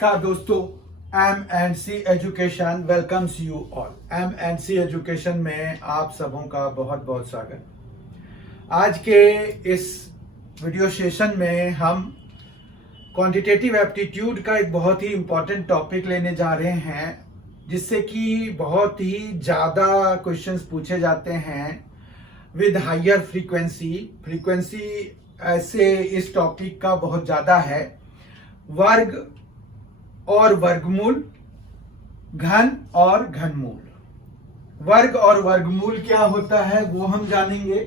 नमस्कार दोस्तों, M&C education welcomes you all. M&C education में आप सबों का बहुत बहुत स्वागत। आज के इस वीडियो सेशन में हम क्वांटिटेटिव एप्टीट्यूड का एक बहुत ही इम्पोर्टेंट टॉपिक लेने जा रहे हैं, जिससे कि बहुत ही ज़्यादा क्वेश्चंस पूछे जाते हैं विद हायर फ्रीक्वेंसी ऐसे इस टॉपिक का बहुत ज़्यादा है। वर्ग और वर्गमूल, घन और घनमूल। वर्ग और वर्गमूल क्या होता है वो हम जानेंगे,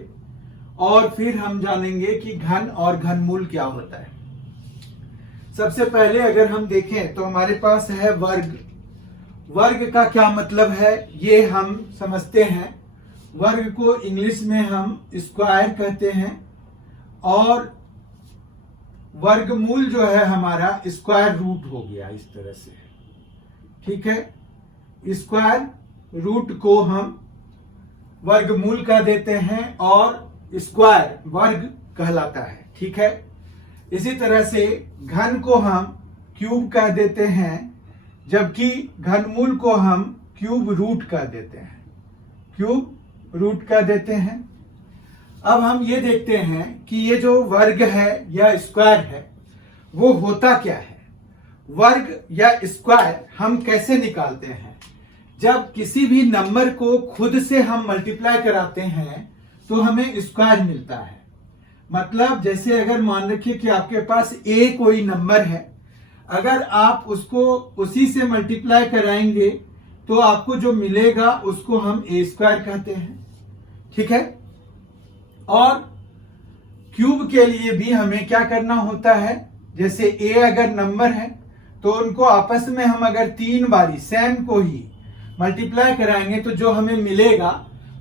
और फिर हम जानेंगे कि घन और घनमूल क्या होता है। सबसे पहले अगर हम देखें तो हमारे पास है वर्ग। वर्ग का क्या मतलब है ये हम समझते हैं। वर्ग को इंग्लिश में हम स्क्वायर कहते हैं, और वर्गमूल जो है हमारा स्क्वायर रूट हो गया इस तरह से। ठीक है, स्क्वायर रूट को हम वर्गमूल कह देते हैं और स्क्वायर वर्ग कहलाता है। ठीक है, इसी तरह से घन को हम क्यूब कह देते हैं, जबकि घनमूल को हम क्यूब रूट कह देते हैं। क्यूब रूट कह देते हैं। अब हम ये देखते हैं कि ये जो वर्ग है या स्क्वायर है वो होता क्या है। वर्ग या स्क्वायर हम कैसे निकालते हैं? जब किसी भी नंबर को खुद से हम मल्टीप्लाई कराते हैं तो हमें स्क्वायर मिलता है। मतलब जैसे अगर मान रखिए कि आपके पास ए कोई नंबर है, अगर आप उसको उसी से मल्टीप्लाई कराएंगे तो आपको जो मिलेगा उसको हम ए स्क्वायर कहते हैं। ठीक है, और क्यूब के लिए भी हमें क्या करना होता है, जैसे ए अगर नंबर है तो उनको आपस में हम अगर 3 बारी सेम को ही मल्टीप्लाई कराएंगे तो जो हमें मिलेगा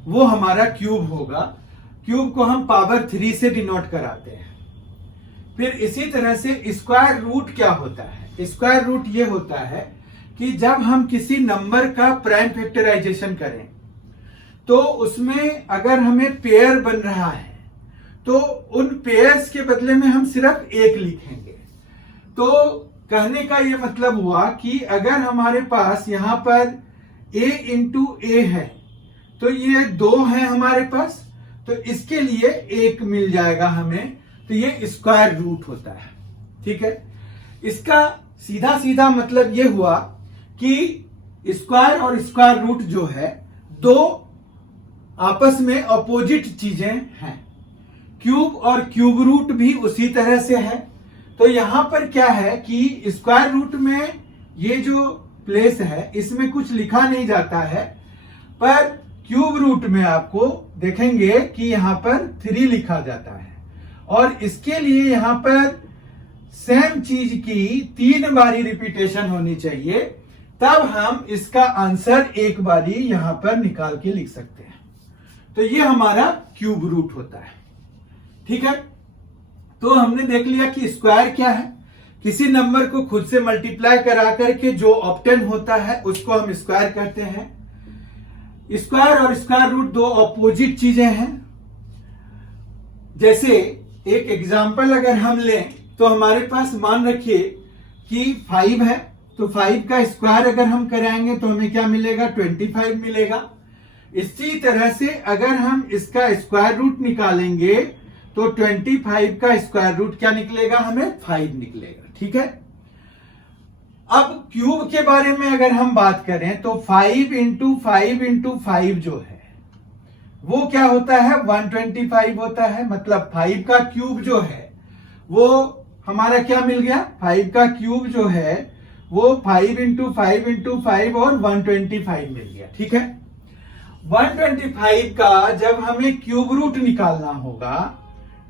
वो हमारा क्यूब होगा। क्यूब को हम पावर 3 से डिनोट कराते हैं। फिर इसी तरह से स्क्वायर रूट क्या होता है? स्क्वायर रूट ये होता है कि जब हम किसी नंबर का प्राइम फैक्टराइजेशन करें तो उसमें अगर हमें पेयर बन रहा है तो उन पेयर्स के बदले में हम सिर्फ एक लिखेंगे। तो कहने का ये मतलब हुआ कि अगर हमारे पास यहां पर a इंटू ए है तो ये 2 है हमारे पास, तो इसके लिए 1 मिल जाएगा हमें। तो ये स्क्वायर रूट होता है। ठीक है, इसका सीधा सीधा मतलब ये हुआ कि स्क्वायर और स्क्वायर रूट जो है दो आपस में अपोजिट चीजें हैं। क्यूब और क्यूब रूट भी उसी तरह से है। तो यहां पर क्या है कि स्क्वायर रूट में ये जो प्लेस है इसमें कुछ लिखा नहीं जाता है, पर क्यूब रूट में आपको देखेंगे कि यहां पर 3 लिखा जाता है, और इसके लिए यहां पर सेम चीज की 3 बारी रिपीटेशन होनी चाहिए, तब हम इसका आंसर एक बारी यहां पर निकाल के लिख सकते हैं। तो ये हमारा क्यूब रूट होता है। ठीक है, तो हमने देख लिया कि स्क्वायर क्या है। किसी नंबर को खुद से मल्टीप्लाई करा करके जो ऑब्टेन होता है उसको हम स्क्वायर कहते हैं। स्क्वायर और स्क्वायर रूट दो अपोजिट चीजें हैं। जैसे एक एग्जांपल अगर हम लें तो हमारे पास मान रखिए कि 5 है, तो 5 का स्क्वायर अगर हम कराएंगे तो हमें क्या मिलेगा? 25 मिलेगा। इसी तरह से अगर हम इसका स्क्वायर रूट निकालेंगे तो 25 का स्क्वायर रूट क्या निकलेगा? हमें 5 निकलेगा। ठीक है, अब क्यूब के बारे में अगर हम बात करें तो 5 इंटू 5 इंटू 5 जो है वो क्या होता है? 125 होता है। मतलब 5 का क्यूब जो है वो हमारा क्या मिल गया? 5 का क्यूब जो है वो 5 इंटू 5 इंटू 5 और 125 मिल गया। ठीक है, 125 का जब हमें क्यूब रूट निकालना होगा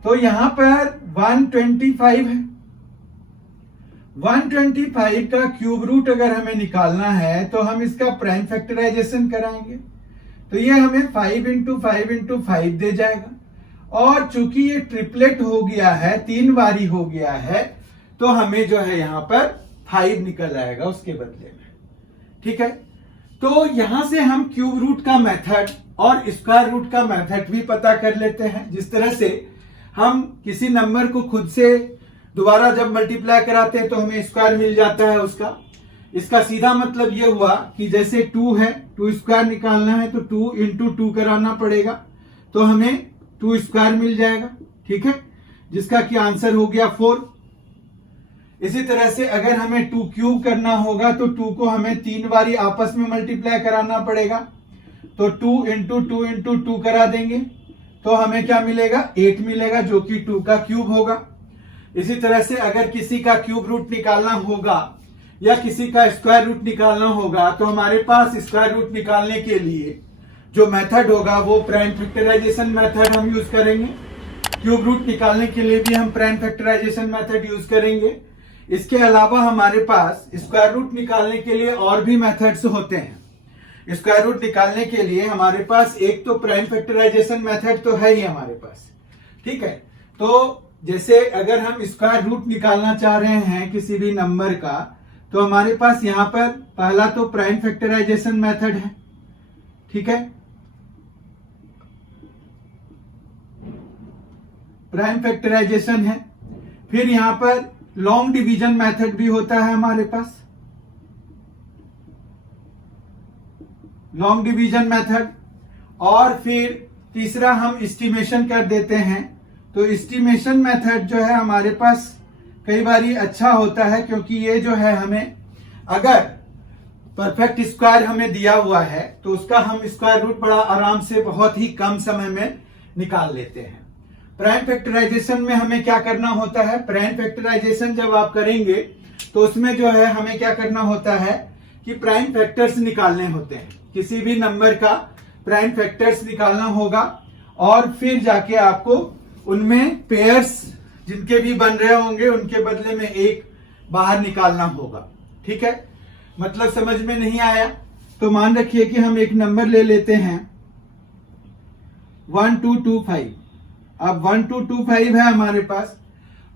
तो यहां पर 125 है। 125 का क्यूब रूट अगर हमें निकालना है तो हम इसका प्राइम फैक्टराइजेशन कराएंगे, तो ये हमें 5 इंटू 5 इंटू 5 दे जाएगा। और चूंकि ये ट्रिपलेट हो गया है, 3 बारी हो गया है, तो हमें जो है यहां पर 5 निकल आएगा उसके बदले में। ठीक है, तो यहां से हम क्यूब रूट का मेथड और स्क्वायर रूट का मेथड भी पता कर लेते हैं। जिस तरह से हम किसी नंबर को खुद से दोबारा जब मल्टीप्लाई कराते हैं तो हमें स्क्वायर मिल जाता है उसका। इसका सीधा मतलब ये हुआ कि जैसे 2 है, 2 स्क्वायर निकालना है तो 2 इंटू 2 कराना पड़ेगा, तो हमें 2 स्क्वायर मिल जाएगा। ठीक है, जिसका कि आंसर हो गया 4। इसी तरह से अगर हमें 2 क्यूब करना होगा तो 2 को हमें 3 बारी आपस में मल्टीप्लाई कराना पड़ेगा, तो 2 इंटू 2 इंटू 2 करा देंगे तो हमें क्या मिलेगा, 8 मिलेगा, जो कि 2 का क्यूब होगा। इसी तरह से अगर किसी का क्यूब रूट निकालना होगा या किसी का स्क्वायर रूट निकालना होगा तो हमारे पास स्क्वायर रूट निकालने के लिए जो मेथड होगा वो प्राइम फैक्टराइजेशन मेथड हम यूज करेंगे। क्यूब रूट निकालने के लिए भी हम प्राइम फैक्टराइजेशन मेथड यूज करेंगे। इसके अलावा हमारे पास स्क्वायर रूट निकालने के लिए और भी मेथड्स होते हैं। स्क्वायर रूट निकालने के लिए हमारे पास एक तो प्राइम फैक्टराइजेशन मेथड तो है ही हमारे पास। ठीक है, तो जैसे अगर हम स्क्वायर रूट निकालना चाह रहे हैं किसी भी नंबर का, तो हमारे पास यहां पर पहला तो प्राइम फैक्टराइजेशन मेथड है। ठीक है, प्राइम फैक्टराइजेशन है। फिर यहां पर लॉन्ग डिवीजन मेथड भी होता है हमारे पास, लॉन्ग डिवीजन मेथड। और फिर तीसरा हम एस्टिमेशन कर देते हैं, तो एस्टिमेशन मेथड जो है हमारे पास कई बार अच्छा होता है, क्योंकि ये जो है हमें अगर परफेक्ट स्क्वायर हमें दिया हुआ है तो उसका हम स्क्वायर रूट बड़ा आराम से बहुत ही कम समय में निकाल लेते हैं। प्राइम फैक्टराइजेशन में हमें क्या करना होता है, प्राइम फैक्टराइजेशन जब आप करेंगे तो उसमें जो है हमें क्या करना होता है कि प्राइम फैक्टर्स निकालने होते हैं। किसी भी नंबर का प्राइम फैक्टर्स निकालना होगा और फिर जाके आपको उनमें पेयर्स जिनके भी बन रहे होंगे उनके बदले में एक बाहर निकालना होगा। ठीक है, मतलब समझ में नहीं आया तो मान रखिए कि हम एक नंबर ले लेते हैं 1225। अब 1225 है हमारे पास।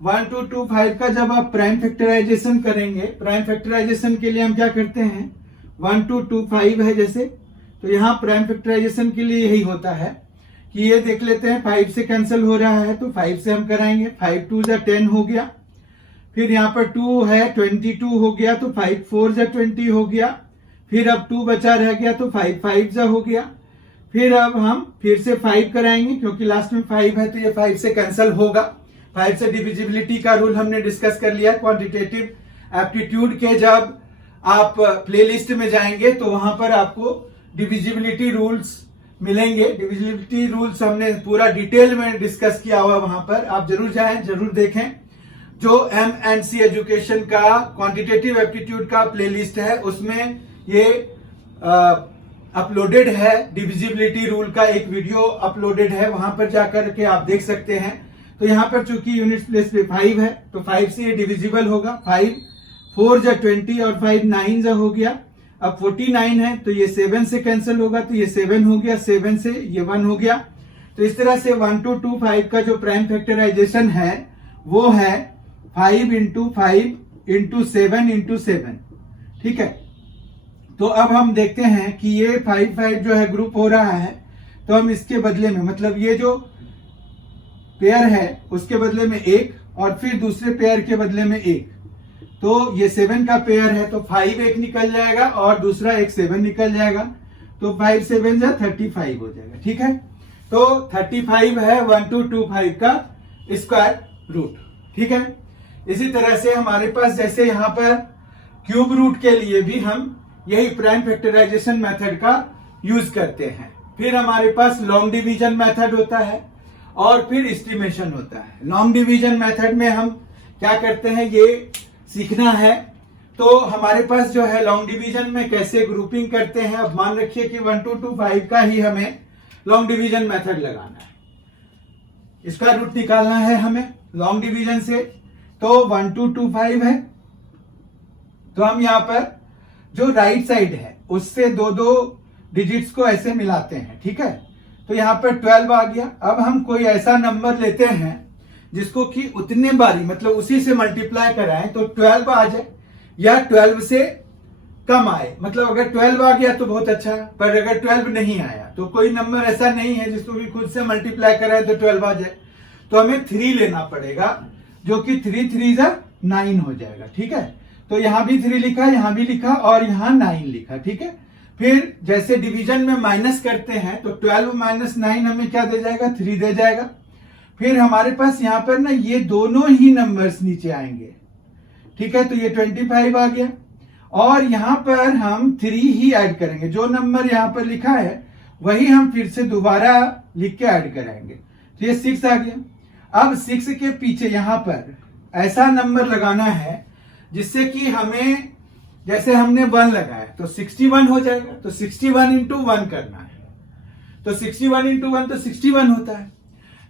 1225 का जब आप प्राइम फैक्टराइजेशन करेंगे, प्राइम फैक्टराइजेशन के लिए हम क्या करते हैं, 1225 है जैसे, तो यहां प्राइम फैक्टराइजेशन के लिए यही होता है कि ये देख लेते हैं 5 से कैंसिल हो रहा है तो 5 से हम कराएंगे, 5 2 जा 10 हो गया। फिर यहाँ पर 2 है 22 हो गया, तो 5 4 जा 20 हो गया। फिर अब 2 बचा रह गया तो 5 5 जा हो गया। फिर अब हम फिर से 5 कराएंगे क्योंकि लास्ट में 5 है तो ये 5 से कैंसिल होगा। 5 से डिविजिबिलिटी का रूल हमने डिस्कस कर लिया। क्वांटिटेटिव एप्टीट्यूड के जब आप प्लेलिस्ट में जाएंगे तो वहां पर आपको डिविजिबिलिटी रूल्स मिलेंगे। डिविजिबिलिटी रूल्स हमने पूरा डिटेल में डिस्कस किया हुआ, वहां पर आप जरूर जाएं, जरूर देखें। जो M&C एजुकेशन का क्वांटिटेटिव एप्टीट्यूड का प्लेलिस्ट है उसमें ये अपलोडेड है। डिविजिबिलिटी रूल का एक वीडियो अपलोडेड है, वहां पर जाकर के आप देख सकते हैं। तो यहाँ पर चूंकि यूनिट प्लेस पे 5 है तो 5 से ये डिविजिबल होगा। 5 4 जा 20 और 5 9 जा हो गया। अब 49 है तो ये 7 से कैंसिल होगा तो ये 7 हो गया, 7 से ये 1 हो गया। तो इस तरह से 1225 का जो प्राइम फैक्टराइजेशन है वो है 5 इंटू 5 इंटू 7 इंटू 7। ठीक है, तो अब हम देखते हैं कि ये 5 5 जो है ग्रुप हो रहा है, तो हम इसके बदले में मतलब ये जो पेयर है उसके बदले में 1 और फिर दूसरे पेयर के बदले में 1, तो ये 7 का पेयर है तो 5 एक निकल जाएगा और दूसरा एक 7 निकल जाएगा, तो 5 7 जा 35 हो जाएगा। ठीक है, तो 35 है 1225 का स्क्वायर रूट। ठीक है, इसी तरह से हमारे पास जैसे यहाँ पर क्यूब रूट के लिए भी हम यही प्राइम फैक्टराइजेशन मेथड का यूज करते हैं। फिर हमारे पास लॉन्ग डिवीजन मेथड होता है और फिर एस्टिमेशन होता है। लॉन्ग डिवीजन मेथड में हम क्या करते हैं ये सीखना है। तो हमारे पास जो है लॉन्ग डिवीजन में कैसे ग्रुपिंग करते हैं। अब मान रखिए कि 1225 का ही हमें लॉन्ग डिवीजन मेथड लगाना है, इसका रूट निकालना है हमें लॉन्ग डिवीजन से। तो 1225 है तो हम यहां पर जो राइट साइड है उससे दो दो डिजिट्स को ऐसे मिलाते हैं। ठीक है, तो यहां पर 12 आ गया। अब हम कोई ऐसा नंबर लेते हैं जिसको कि उतने बारी मतलब उसी से मल्टीप्लाई कराएं तो 12 आ जाए या 12 से कम आए। मतलब अगर 12 आ गया तो बहुत अच्छा है, पर अगर 12 नहीं आया तो कोई नंबर ऐसा नहीं है जिसको भी खुद से मल्टीप्लाई कराए तो 12 आ जाए, तो हमें 3 लेना पड़ेगा। जो कि 3 3 9 हो जाएगा। ठीक है, तो यहां भी 3 लिखा, यहां भी लिखा और यहां 9 लिखा। ठीक है, फिर जैसे डिवीजन में माइनस करते हैं तो 12 माइनस 9 हमें क्या दे जाएगा, 3 दे जाएगा। फिर हमारे पास यहां पर ना ये दोनों ही नंबर्स नीचे आएंगे। ठीक है, तो ये 25 आ गया और यहां पर हम 3 ही ऐड करेंगे। जो नंबर यहां पर लिखा है वही हम फिर से दोबारा लिख के ऐड कराएंगे। तो ये 6 आ गया। अब 6 के पीछे यहां पर ऐसा नंबर लगाना है जिससे कि हमें, जैसे हमने 1 लगाया तो 61 हो जाएगा, तो 61 इंटू 1 करना है, तो 61 इंटू 1 तो 61 होता है।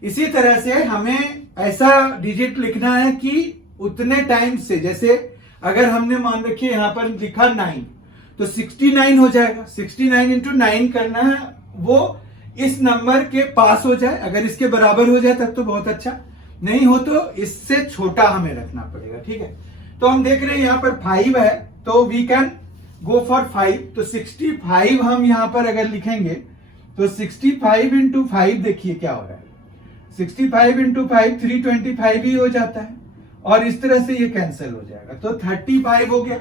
इसी तरह से हमें ऐसा डिजिट लिखना है कि उतने टाइम से, जैसे अगर हमने मान रखिए यहां पर लिखा 9 तो 69 हो जाएगा। 69 इंटू 9 करना है, वो इस नंबर के पास हो जाए। अगर इसके बराबर हो जाए तब तो बहुत अच्छा, नहीं हो तो इससे छोटा हमें रखना पड़ेगा। ठीक है, तो हम देख रहे हैं यहां पर 5 है तो वी कैन गो फॉर 5। तो 65 हम यहां पर अगर लिखेंगे तो 65 इंटू 5 देखिए क्या हो रहा है, 65 इंटू 5 325 ही हो जाता है और इस तरह से ये कैंसिल हो जाएगा। तो 35 हो गया।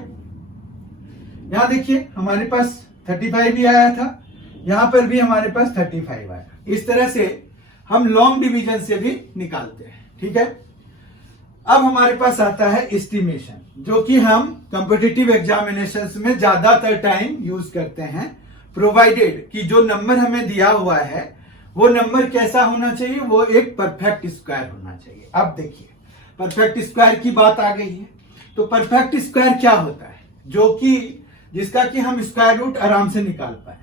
यहां देखिए हमारे पास 35 भी आया था, यहां पर भी हमारे पास 35 आया। इस तरह से हम लॉन्ग डिवीजन से भी निकालते हैं। ठीक है, अब हमारे पास आता है एस्टिमेशन, जो कि हम कॉम्पिटिटिव एग्जामिनेशंस में ज्यादातर टाइम यूज करते हैं, प्रोवाइडेड कि जो नंबर हमें दिया हुआ है वो नंबर कैसा होना चाहिए, वो एक परफेक्ट स्क्वायर होना चाहिए। अब देखिए परफेक्ट स्क्वायर की बात आ गई है, तो परफेक्ट स्क्वायर क्या होता है, जो कि जिसका कि हम स्क्वायर रूट आराम से निकाल पाए,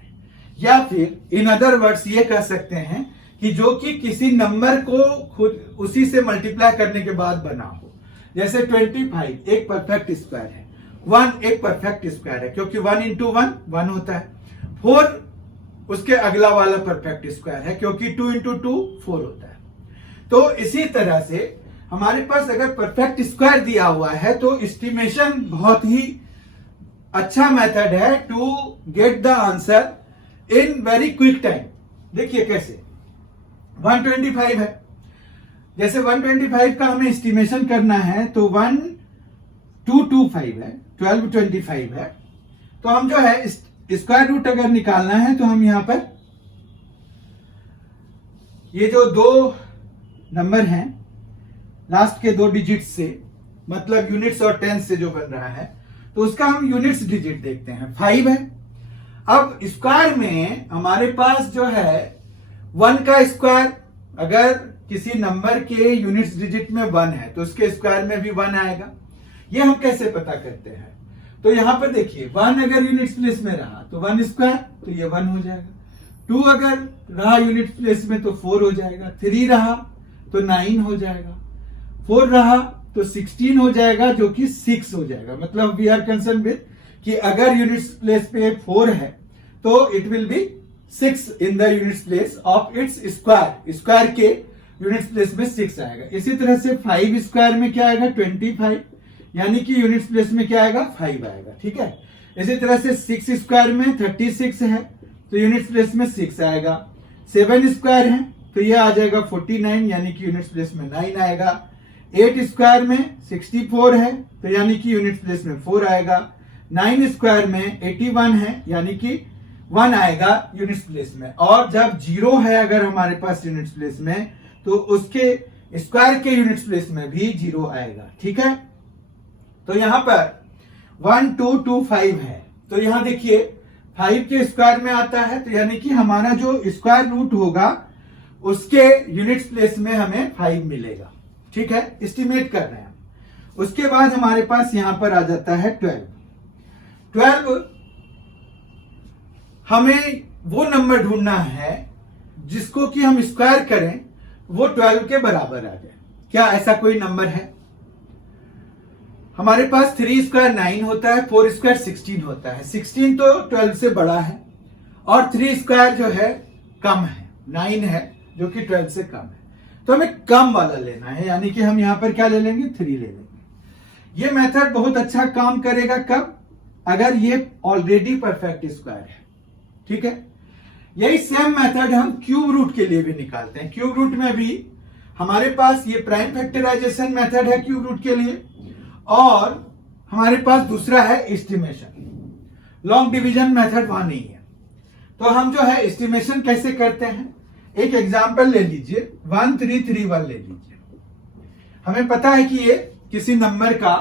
या फिर इन अदर वर्ड्स ये कह सकते हैं कि जो कि किसी नंबर को खुद उसी से मल्टीप्लाई करने के बाद बना हो। जैसे 25 एक परफेक्ट स्क्वायर है, 1 एक परफेक्ट स्क्वायर है क्योंकि 1 इंटू 1 1 होता है, 4 उसके अगला वाला परफेक्ट स्क्वायर है क्योंकि 2 इंटू 2 4 होता है। तो इसी तरह से हमारे पास अगर परफेक्ट स्क्वायर दिया हुआ है तो एस्टिमेशन बहुत ही अच्छा मेथड है to get the answer in very quick time. देखिए कैसे, 125 है, जैसे 125 का हमें एस्टिमेशन करना है तो 1225 है, 1225 है, तो हम जो है स्क्वायर रूट अगर निकालना है तो हम यहां पर ये जो दो नंबर हैं लास्ट के 2 डिजिट से, मतलब यूनिट्स और टेंस से जो बन रहा है, तो उसका हम यूनिट्स डिजिट देखते हैं। 5 है। अब स्क्वायर में हमारे पास जो है 1 का स्क्वायर, अगर किसी नंबर के यूनिट्स डिजिट में 1 है तो उसके स्क्वायर में भी 1 आएगा। ये हम कैसे पता करते हैं, तो यहां पर देखिए 1 अगर यूनिट्स प्लेस में रहा तो 1 स्क्वायर, तो ये 1 हो जाएगा। 2 अगर रहा यूनिट्स प्लेस में तो 4 हो जाएगा। 3 रहा तो 9 हो जाएगा। 4 रहा तो 16 हो जाएगा, जो कि 6 हो जाएगा। मतलब वी आर कंसर्न विद कि अगर यूनिट्स प्लेस पे 4 है तो it will be 6 in the units place of its square. Square के यूनिट्स प्लेस में 6 आएगा। इसी तरह से 5 स्क्वायर में क्या आएगा, 25, यानी कि यूनिट्स प्लेस में क्या आएगा, 5 आएगा। ठीक है, इसी तरह से 6 स्क्वायर में 36 है तो यूनिट्स प्लेस में 6 आएगा। 7 स्क्वायर है तो ये आ जाएगा 49, यानी कि यूनिट्स प्लेस में 9 आएगा। 8 स्क्वायर में 64 है तो यानी कि यूनिट्स प्लेस में 4 आएगा। 9 स्क्वायर में 81 है, यानी कि 1 आएगा यूनिट्स प्लेस में। और जब 0 है अगर हमारे पास यूनिट्स प्लेस में, तो उसके स्क्वायर के यूनिट्स प्लेस में भी 0 आएगा। ठीक है, तो यहां पर 1 2 2 5 है, तो यहां देखिए 5 के स्क्वायर में आता है, तो यानी कि हमारा जो स्क्वायर रूट होगा उसके यूनिट्स प्लेस में हमें 5 मिलेगा। ठीक है, एस्टिमेट कर रहे हैं। उसके बाद हमारे पास यहां पर आ जाता है 12। हमें वो नंबर ढूंढना है जिसको कि हम स्क्वायर करें वो 12 के बराबर आ जाए। क्या ऐसा कोई नंबर है? हमारे पास 3 स्क्वायर 9 होता है, 4 स्क्वायर 16 होता है। 16 तो 12 से बड़ा है और 3 स्क्वायर जो है कम है, 9 है जो कि 12 से कम है। तो हमें कम वाला लेना है, यानी कि हम यहां पर क्या ले लेंगे, 3 ले लेंगे। ये मेथड बहुत अच्छा काम करेगा कब, अगर ये ऑलरेडी परफेक्ट स्क्वायर है। ठीक है, यही सेम मेथड हम क्यूब रूट के लिए भी निकालते हैं। क्यूब रूट में भी हमारे पास ये प्राइम फैक्टराइजेशन मेथड है क्यूब रूट के लिए, और हमारे पास दूसरा है एस्टिमेशन। लॉन्ग डिवीजन मेथड वहां नहीं है। तो हम जो है एस्टिमेशन कैसे करते हैं, एक एग्जांपल ले लीजिए, 1331 ले लीजिए। हमें पता है कि ये किसी नंबर का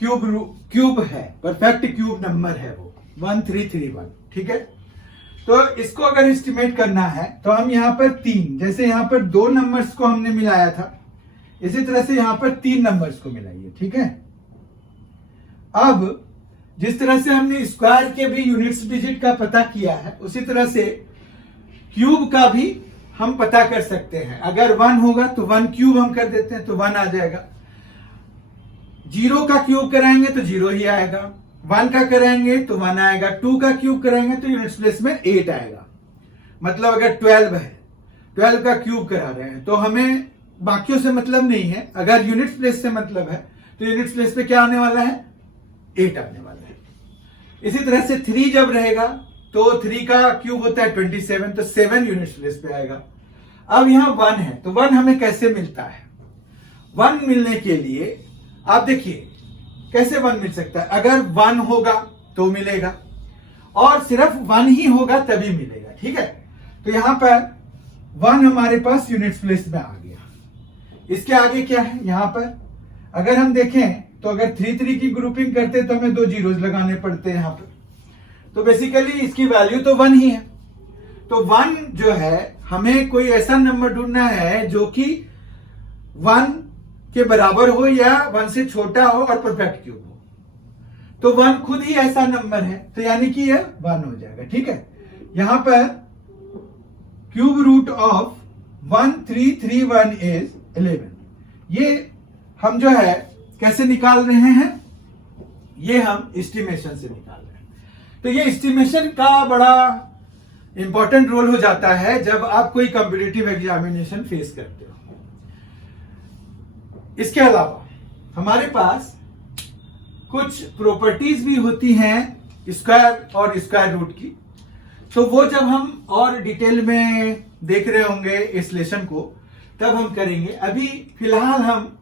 क्यूब है, परफेक्ट क्यूब नंबर है वो 1331, ठीक है। तो इसको अगर एस्टिमेट करना है तो हम यहाँ पर तीन, जैसे यहाँ पर दो नंबर्स को हमने मिलाया था, इसी तरह से यहाँ पर तीन नंबर्स को मिलाइए, ठीक है। अब जिस तरह से हमने स्क्वायर के भी यूनिट्स डिजिट का पता किया है, उसी तरह से क्यूब का भी हम पता कर सकते हैं। अगर 1 होगा तो 1 क्यूब हम कर देते हैं तो 1 आ जाएगा। 0 का क्यूब कराएंगे तो 0 ही आएगा, 1 का कराएंगे तो 1 आएगा, 2 का क्यूब कराएंगे तो यूनिट्स प्लेस में 8 आएगा। मतलब अगर 12 है, 12 का क्यूब करा रहे हैं तो हमें बाकियों से मतलब नहीं है, अगर यूनिट्स प्लेस से मतलब है तो यूनिट्स प्लेस पे क्या आने वाला है, 8 आने वाला है। इसी तरह से 3 जब रहेगा तो 3 का क्यूब होता है 27, तो 7 यूनिट्स प्लेस पे आएगा। अब यहां 1 है तो 1 हमें कैसे मिलता है, 1 मिलने के लिए आप देखिए कैसे 1 मिल सकता है। अगर 1 होगा तो मिलेगा, और सिर्फ 1 ही होगा तभी मिलेगा, ठीक है। तो यहां पर 1 हमारे पास यूनिट्स प्लेस में आ गया। इसके आगे क्या है, यहां पर अगर हम देखें तो अगर 3 की ग्रुपिंग करते तो हमें 2 जीरोज लगाने पड़ते हैं यहां पर, तो बेसिकली इसकी वैल्यू तो 1 ही है। तो 1 जो है, हमें कोई ऐसा नंबर ढूंढना है जो कि 1 के बराबर हो या 1 से छोटा हो और परफेक्ट क्यूब हो। तो 1 खुद ही ऐसा नंबर है, तो यानी कि यह 1 हो जाएगा, ठीक है। यहां पर क्यूब रूट ऑफ 1331 इज 11। ये हम जो है कैसे निकाल रहे हैं, ये हम एस्टिमेशन से निकाल रहे हैं। तो ये एस्टिमेशन का बड़ा इंपॉर्टेंट रोल हो जाता है जब आप कोई कॉम्पिटिटिव एग्जामिनेशन फेस करते हो। इसके अलावा हमारे पास कुछ प्रॉपर्टीज भी होती हैं स्क्वायर और स्क्वायर रूट की, तो वो जब हम और डिटेल में देख रहे होंगे इस लेसन को तब हम करेंगे। अभी फिलहाल हम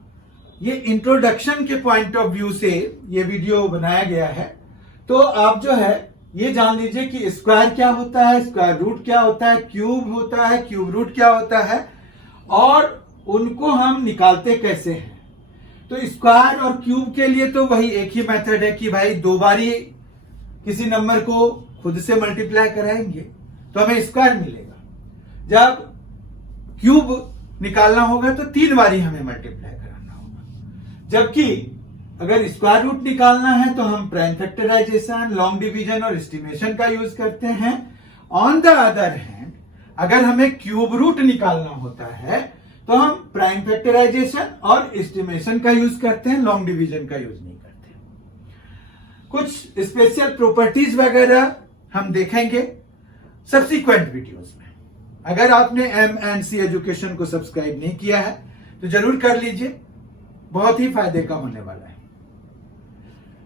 ये इंट्रोडक्शन के पॉइंट ऑफ व्यू से ये वीडियो बनाया गया है। तो आप जो है ये जान लीजिए कि स्क्वायर क्या होता है, स्क्वायर रूट क्या होता है, क्यूब होता है, क्यूब रूट क्या होता है, और उनको हम निकालते कैसे हैं। तो स्क्वायर और क्यूब के लिए तो वही एक ही मेथड है कि भाई 2 बारी किसी नंबर को खुद से मल्टीप्लाई कराएंगे तो हमें स्क्वायर मिलेगा। जब क्यूब निकालना होगा तो 3 बारी हमें मल्टीप्लाई कराना होगा। जबकि अगर स्क्वायर रूट निकालना है तो हम प्राइम फैक्टराइजेशन, लॉन्ग डिवीजन और एस्टिमेशन का यूज करते हैं। ऑन द अदर हैंड अगर हमें क्यूब रूट निकालना होता है तो हम प्राइम फैक्टराइजेशन और एस्टिमेशन का यूज करते हैं, लॉन्ग डिवीजन का यूज नहीं करते। कुछ स्पेशल प्रॉपर्टीज वगैरह हम देखेंगे सब्सिक्वेंट वीडियोस में। अगर आपने M&C एजुकेशन को सब्सक्राइब नहीं किया है तो जरूर कर लीजिए, बहुत ही फायदे का होने वाला है।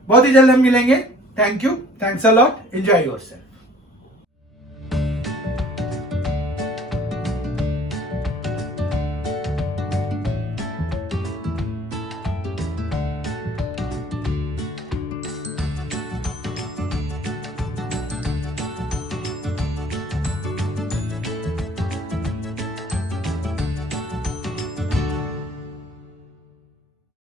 बहुत ही जल्द हम मिलेंगे। Thank you, thanks a lot, enjoy yourself.